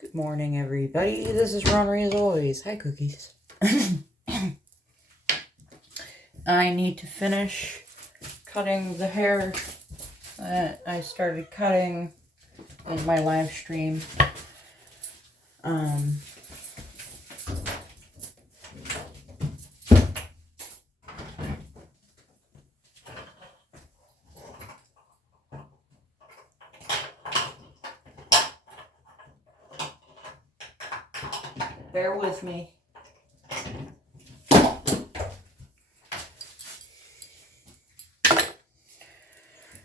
Good morning, everybody. This is Ronry as always. Hi, cookies. I need to finish cutting the hair that I started cutting in my live stream. Bear with me.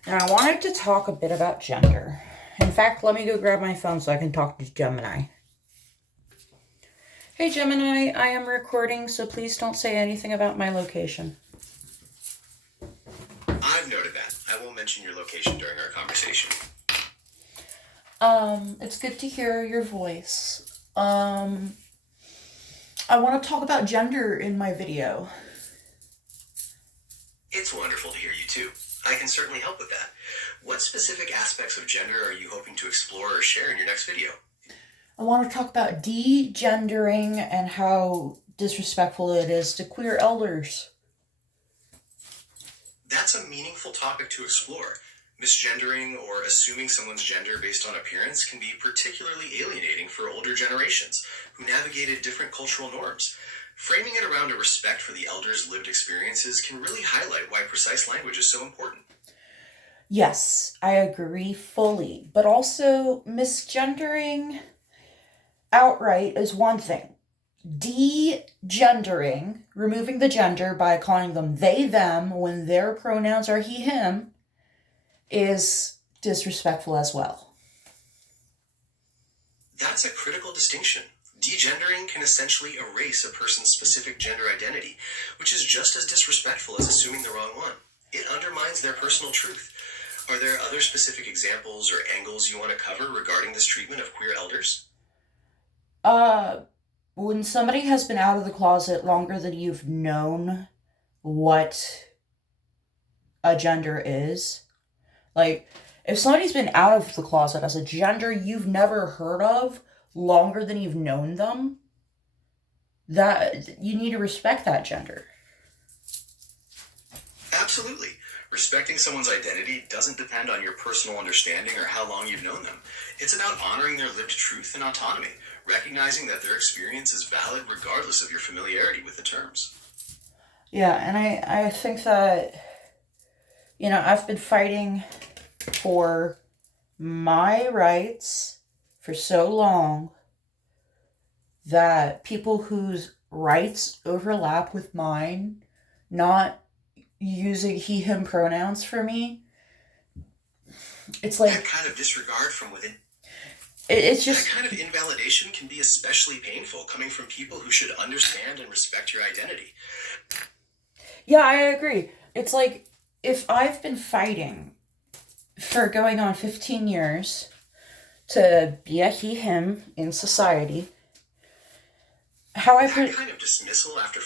And I wanted to talk a bit about gender. In fact, let me go grab my phone so I can talk to Gemini. Hey Gemini, I am recording, so please don't say anything about my location. I've noted that. I will mention your location during our conversation. It's good to hear your voice. I want to talk about gender in my video. It's wonderful to hear you too. I can certainly help with that. What specific aspects of gender are you hoping to explore or share in your next video? I want to talk about de-gendering and how disrespectful it is to queer elders. That's a meaningful topic to explore. Misgendering or assuming someone's gender based on appearance can be particularly alienating for older generations who navigated different cultural norms. Framing it around a respect for the elders' lived experiences can really highlight why precise language is so important. Yes, I agree fully. But also, misgendering outright is one thing. De-gendering, removing the gender by calling them they, them, when their pronouns are he, him, is disrespectful as well. That's a critical distinction. Degendering can essentially erase a person's specific gender identity, which is just as disrespectful as assuming the wrong one. It undermines their personal truth. Are there other specific examples or angles you want to cover regarding this treatment of queer elders? When somebody has been out of the closet longer than you've known what a gender is, like, if somebody's been out of the closet as a gender you've never heard of longer than you've known them, that you need to respect that gender. Absolutely. Respecting someone's identity doesn't depend on your personal understanding or how long you've known them. It's about honoring their lived truth and autonomy, recognizing that their experience is valid regardless of your familiarity with the terms. Yeah, and I think that, I've been fighting for my rights for so long that people whose rights overlap with mine not using he, him pronouns for me, it's like... That kind of disregard from within... It's just... That kind of invalidation can be especially painful coming from people who should understand and respect your identity. Yeah, I agree. It's like, if I've been fighting for going on 15 years to be a he, him in society, that kind of dismissal after...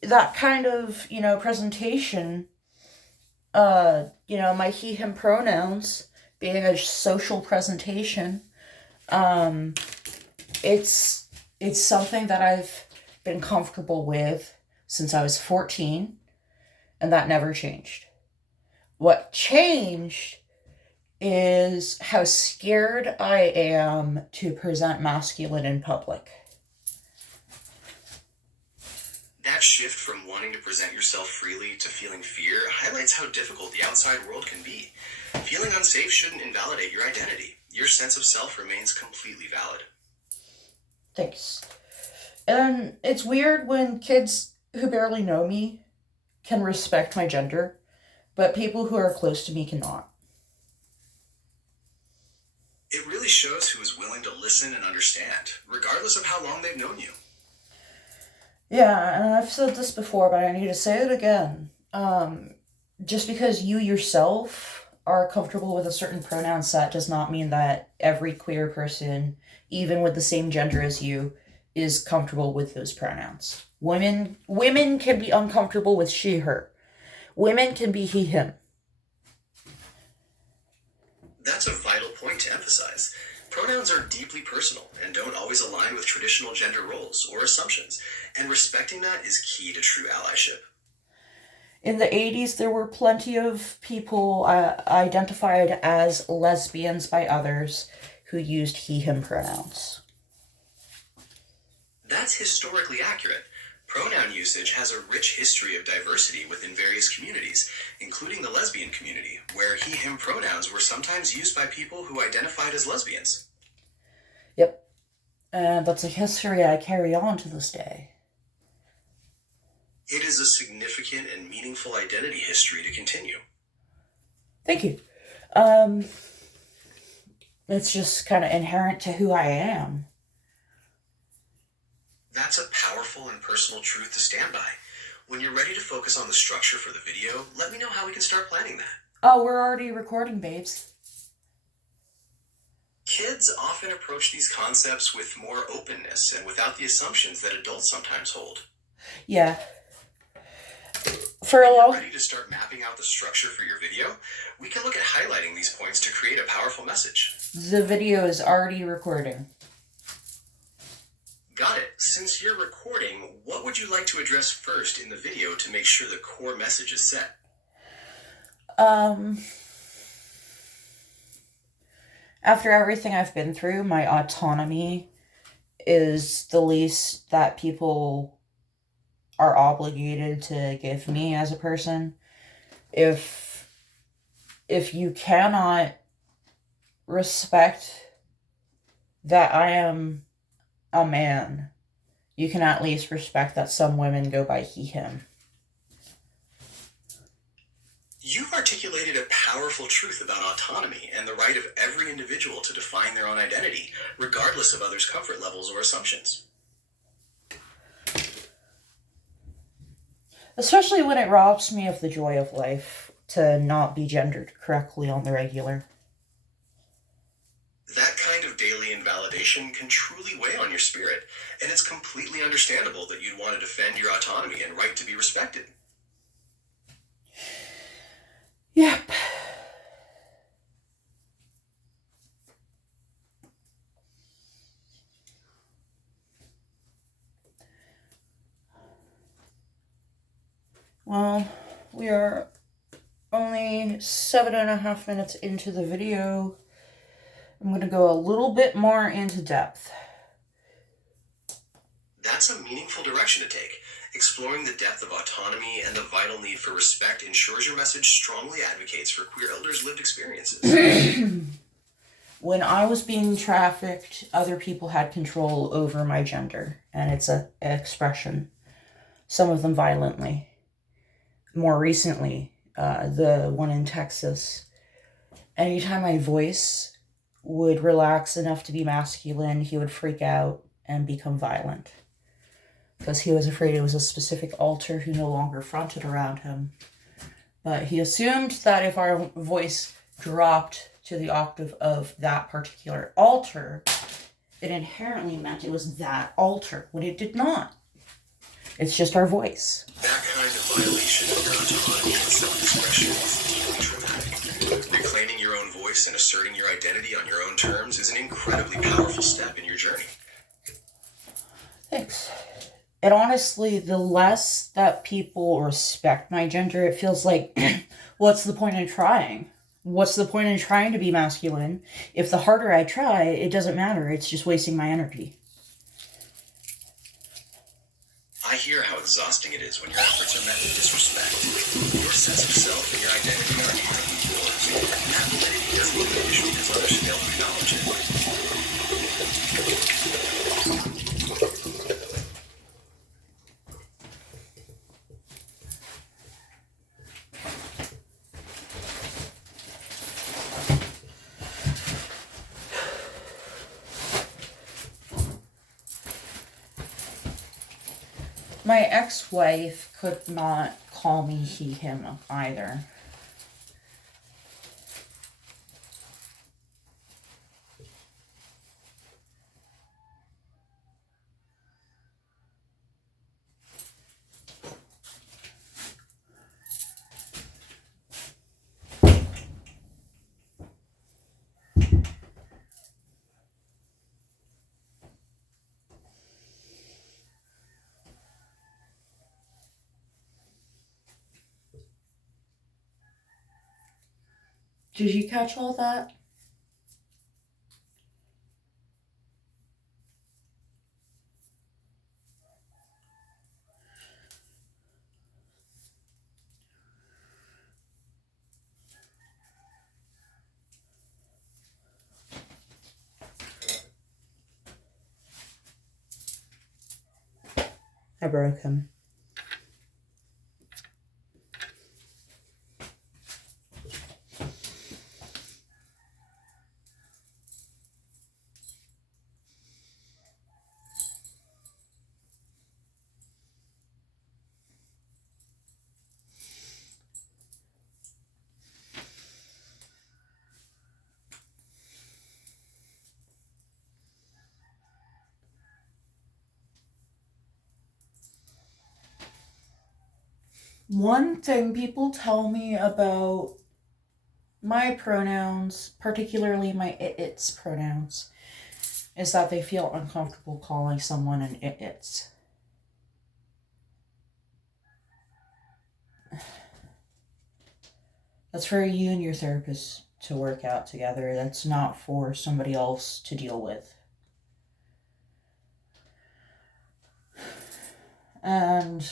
That kind of, presentation, my he, him pronouns being a social presentation, it's something that I've been comfortable with since I was 14, and that never changed. What changed is how scared I am to present masculine in public. That shift from wanting to present yourself freely to feeling fear highlights how difficult the outside world can be. Feeling unsafe shouldn't invalidate your identity. Your sense of self remains completely valid. Thanks. And it's weird when kids who barely know me can respect my gender, but people who are close to me cannot. It really shows who is willing to listen and understand, regardless of how long they've known you. Yeah, and I've said this before, but I need to say it again. Just because you yourself are comfortable with a certain pronoun set does not mean that every queer person, even with the same gender as you, is comfortable with those pronouns. Women can be uncomfortable with she, her. Women can be he, him. That's a vital point to emphasize. Pronouns are deeply personal and don't always align with traditional gender roles or assumptions, and respecting that is key to true allyship. In the 80s, there were plenty of people identified as lesbians by others who used he, him pronouns. That's historically accurate. Pronoun usage has a rich history of diversity within various communities, including the lesbian community, where he, him pronouns were sometimes used by people who identified as lesbians. Yep. And that's a history I carry on to this day. It is a significant and meaningful identity history to continue. Thank you. It's just kind of inherent to who I am. That's a powerful and personal truth to stand by. When you're ready to focus on the structure for the video, let me know how we can start planning that. Oh, we're already recording, babes. Kids often approach these concepts with more openness and without the assumptions that adults sometimes hold. Yeah. When you're ready to start mapping out the structure for your video, we can look at highlighting these points to create a powerful message. The video is already recording. Got it. Since you're recording, what would you like to address first in the video to make sure the core message is set? After everything I've been through, my autonomy is the least that people are obligated to give me as a person. If you cannot respect that I am a man, you can at least respect that some women go by he, him. You've articulated a powerful truth about autonomy and the right of every individual to define their own identity, regardless of others' comfort levels or assumptions. Especially when it robs me of the joy of life to not be gendered correctly on the regular. That kind of daily invalidation can truly weigh on your spirit, and it's completely understandable that you'd want to defend your autonomy and right to be respected. Yep. Well, we are only 7.5 minutes into the video. I'm going to go a little bit more into depth. That's a meaningful direction to take. Exploring the depth of autonomy and the vital need for respect ensures your message strongly advocates for queer elders' lived experiences. When I was being trafficked, other people had control over my gender and its expression. Some of them violently. More recently, the one in Texas. Anytime my voice would relax enough to be masculine, he would freak out and become violent. Because he was afraid it was a specific altar who no longer fronted around him. But he assumed that if our voice dropped to the octave of that particular altar, it inherently meant it was that altar, when it did not. It's just our voice. That kind of violation of your autonomy and self-expression is deeply traumatic. Reclaiming your own voice and asserting your identity on your own terms is an incredibly powerful step in your journey. Thanks. And honestly, the less that people respect my gender, it feels like, what's the point in trying? What's the point in trying to be masculine? If the harder I try, it doesn't matter. It's just wasting my energy. I hear how exhausting it is when your efforts are met with disrespect. Your sense of self and your identity are inherently yours, and that validity doesn't diminish because others fail to acknowledge it. My ex-wife could not call me he, him either. Did you catch all that? I broke him. One thing people tell me about my pronouns, particularly my it-its pronouns, is that they feel uncomfortable calling someone an it-its. That's for you and your therapist to work out together. That's not for somebody else to deal with. And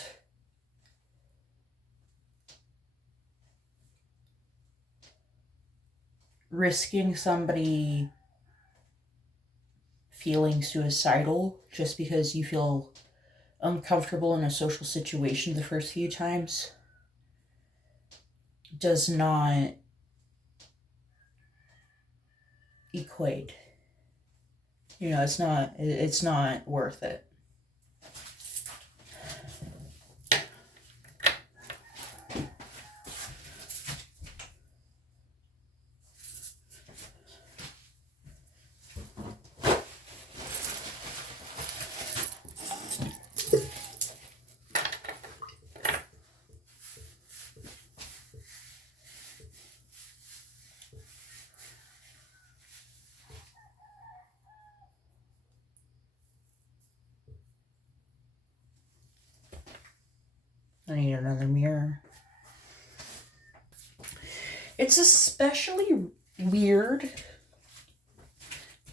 risking somebody feeling suicidal just because you feel uncomfortable in a social situation the first few times does not equate. You know, it's not worth it. I need another mirror. It's especially weird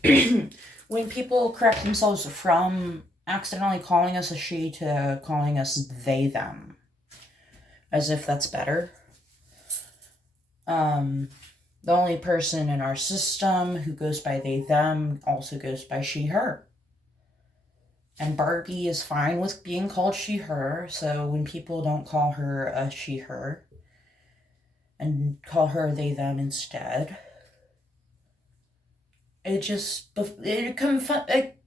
when people correct themselves from accidentally calling us a she to calling us they, them. As if that's better. The only person in our system who goes by they, them also goes by she, her. And Barbie is fine with being called she, her, so when people don't call her a she, her, and call her they, them instead, it just, it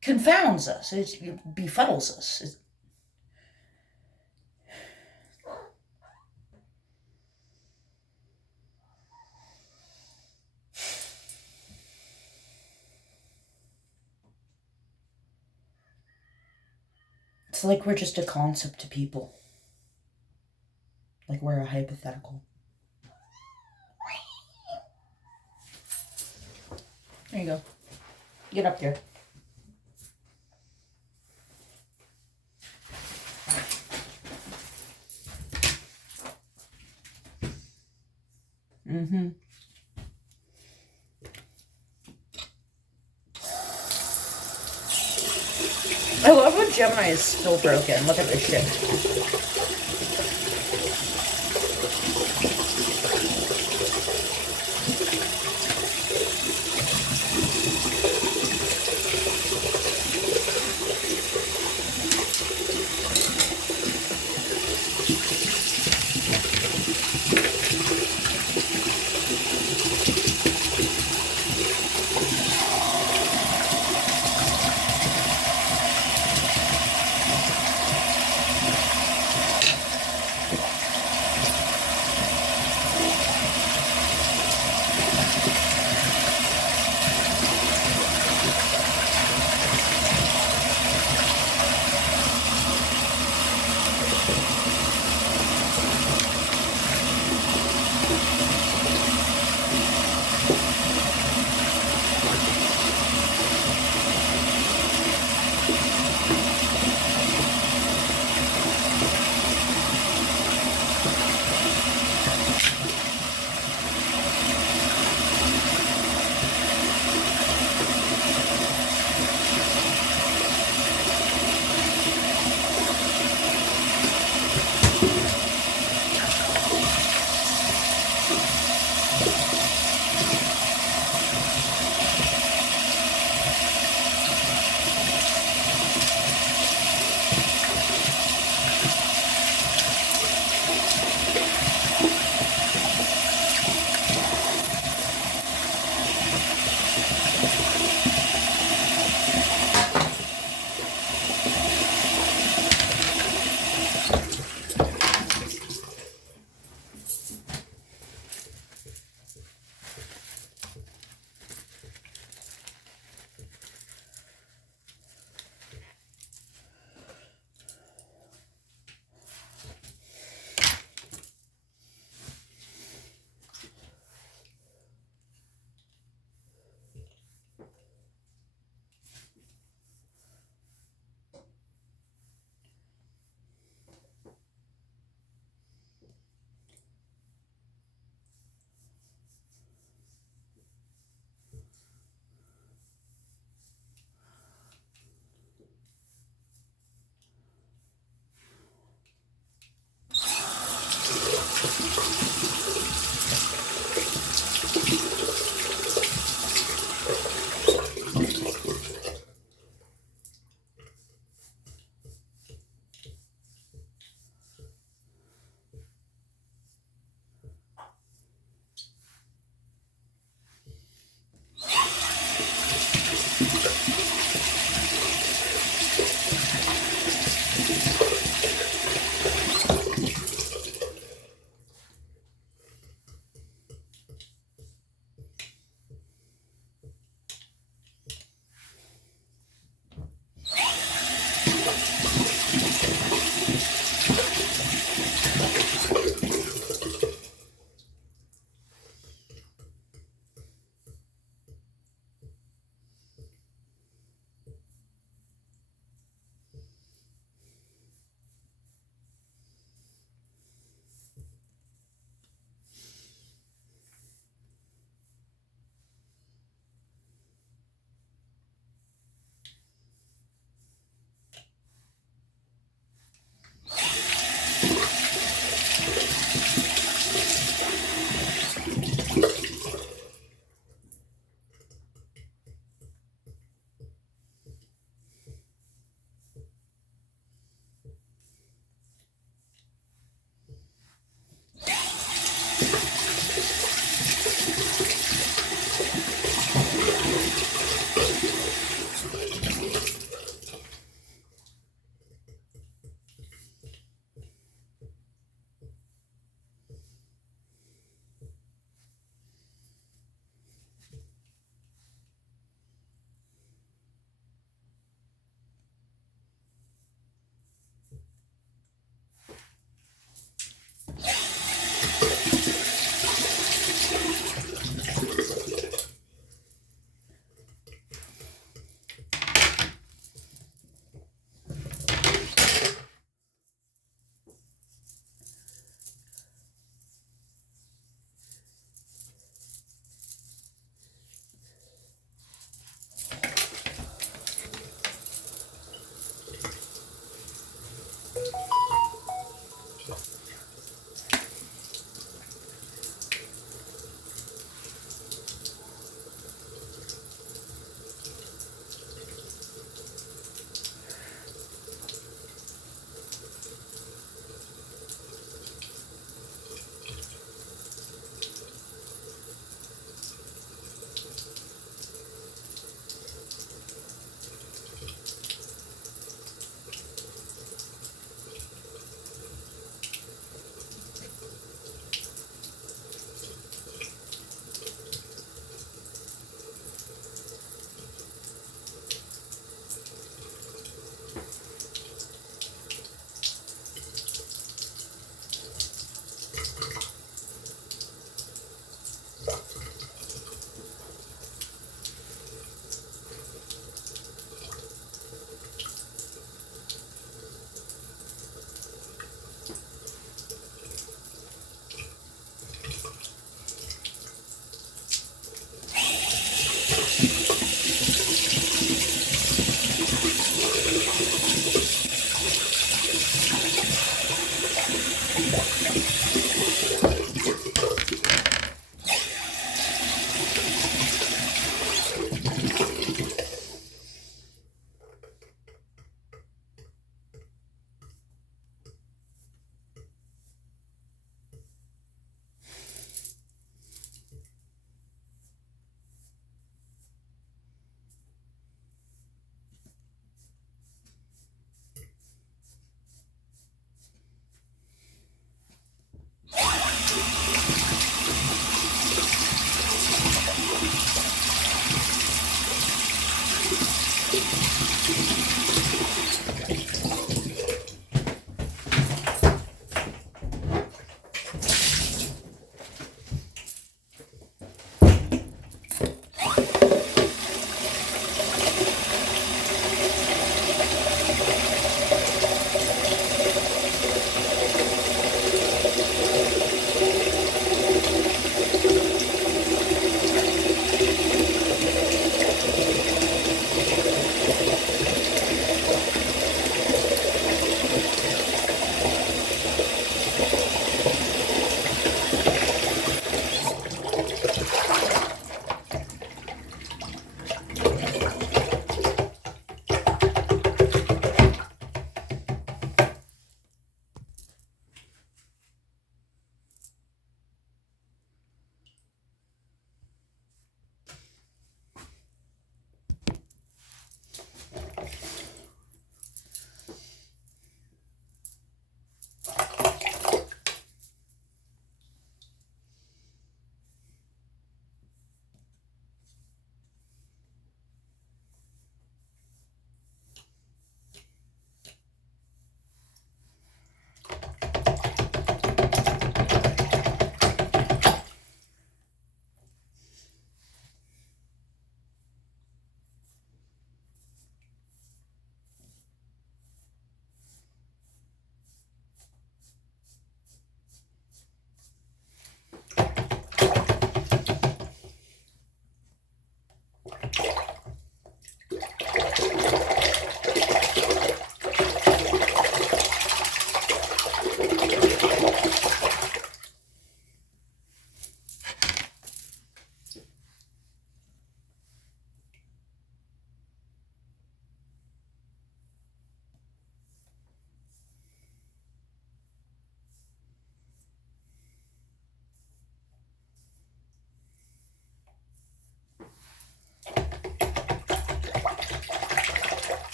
confounds us, it befuddles us. It's like we're just a concept to people. Like we're a hypothetical. There you go. Get up there. Mm-hmm. I love when Gemini is still broken. Look at this shit.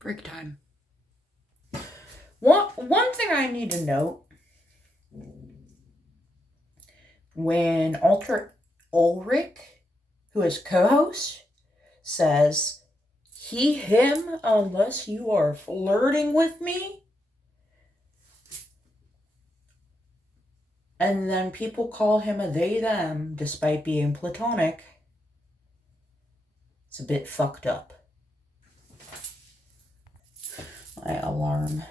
Break time. One thing I need to note, when Ulrich, who is co-host, says he, him, unless you are flirting with me, and then people call him a they, them, despite being platonic, it's a bit fucked up. My alarm.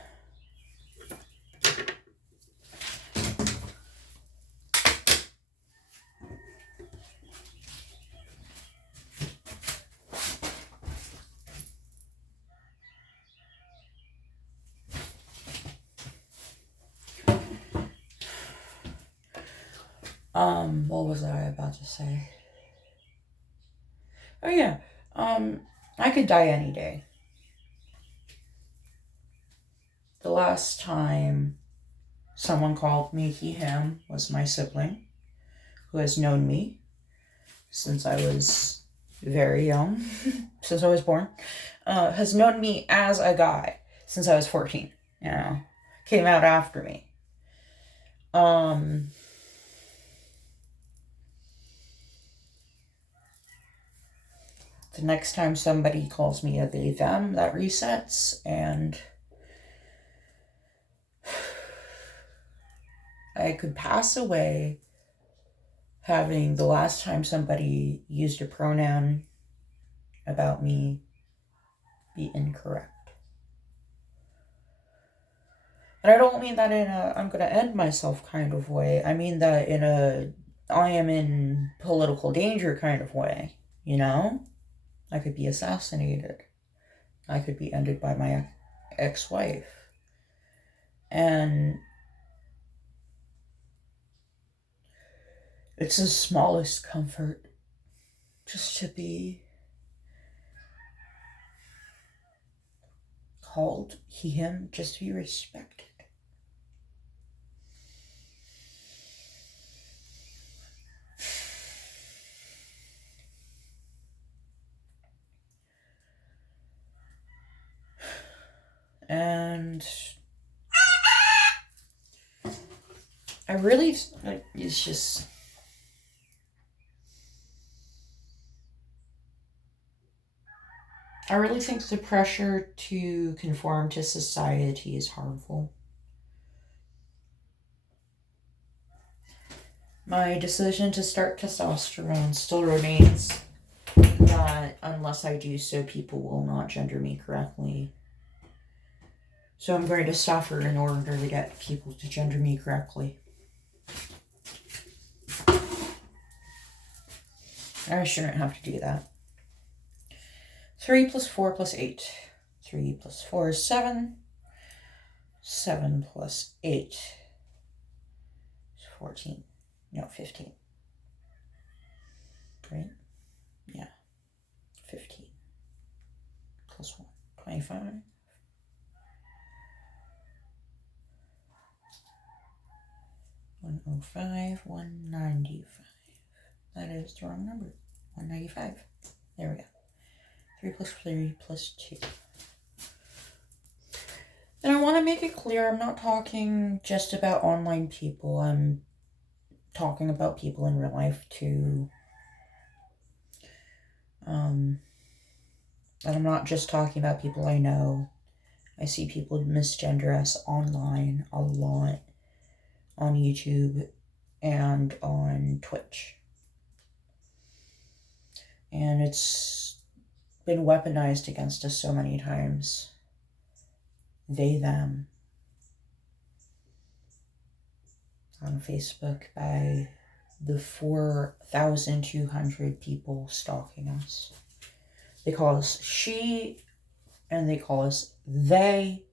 What was I about to say? Oh yeah, I could die any day. The last time someone called me he, him was my sibling, who has known me since I was very young, since I was born, has known me as a guy since I was 14, came out after me. The next time somebody calls me a they, them, that resets, and I could pass away having the last time somebody used a pronoun about me be incorrect. And I don't mean that in a I'm going to end myself kind of way. I mean that in a I am in political danger kind of way, I could be assassinated. I could be ended by my ex-wife. And it's the smallest comfort just to be called he, him, just to be respected. And I really, it's just, I really think the pressure to conform to society is harmful. My decision to start testosterone still remains that unless I do so, people will not gender me correctly. So I'm going to suffer in order to get people to gender me correctly. I shouldn't have to do that. 3 plus 4 plus 8. 3 plus 4 is 7. 7 plus 8 is 14. No, 15. Right? Yeah. 15. Plus 1. 25. 105. 195. That is the wrong number. 195. There we go. 3 plus 3 plus 2. And I want to make it clear, I'm not talking just about online people. I'm talking about people in real life too. And I'm not just talking about people I know. I see people misgender us online a lot on YouTube and on Twitch. And it's been weaponized against us so many times. They, them. On Facebook by the 4,200 people stalking us. They call us she, and they call us they,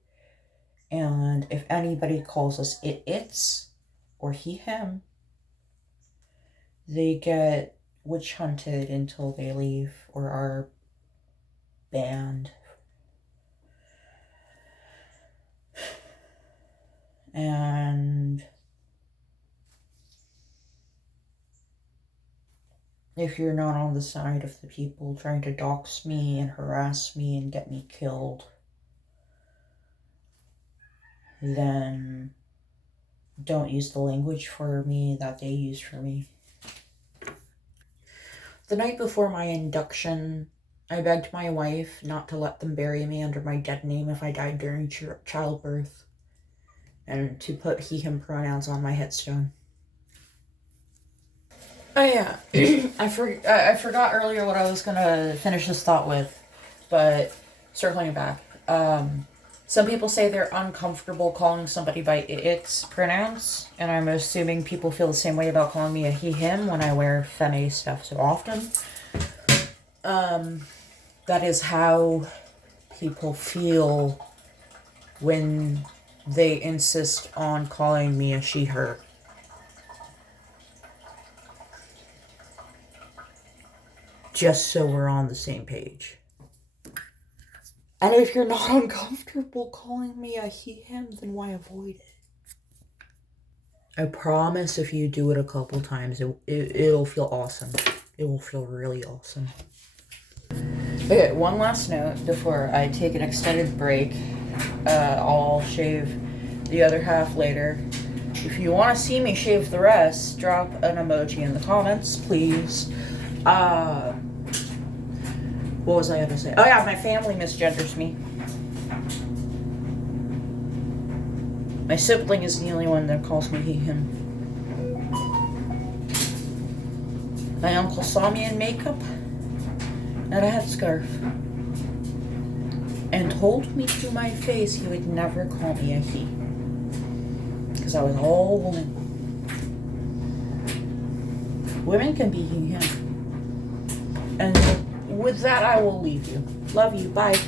and if anybody calls us it's, or he, him, they get witch hunted until they leave or are banned. And if you're not on the side of the people trying to dox me and harass me and get me killed, then don't use the language for me that they use for me. The night before my induction, I begged my wife not to let them bury me under my dead name if I died during childbirth, and to put he, him pronouns on my headstone. Oh yeah, I forgot earlier what I was gonna finish this thought with, but circling back, some people say they're uncomfortable calling somebody by its pronouns, and I'm assuming people feel the same way about calling me a he, him when I wear femme stuff so often. That is how people feel when they insist on calling me a she, her. Just so we're on the same page. And if you're not uncomfortable calling me a he, him, then why avoid it? I promise if you do it a couple times, it'll feel awesome. It will feel really awesome. Okay, one last note before I take an extended break. I'll shave the other half later. If you want to see me shave the rest, drop an emoji in the comments, please. What was I going to say? Oh yeah, my family misgenders me. My sibling is the only one that calls me he, him. My uncle saw me in makeup and a headscarf and told me to my face he would never call me a he, because I was all woman. Women can be he, him. And with that, I will leave you. Love you. Bye.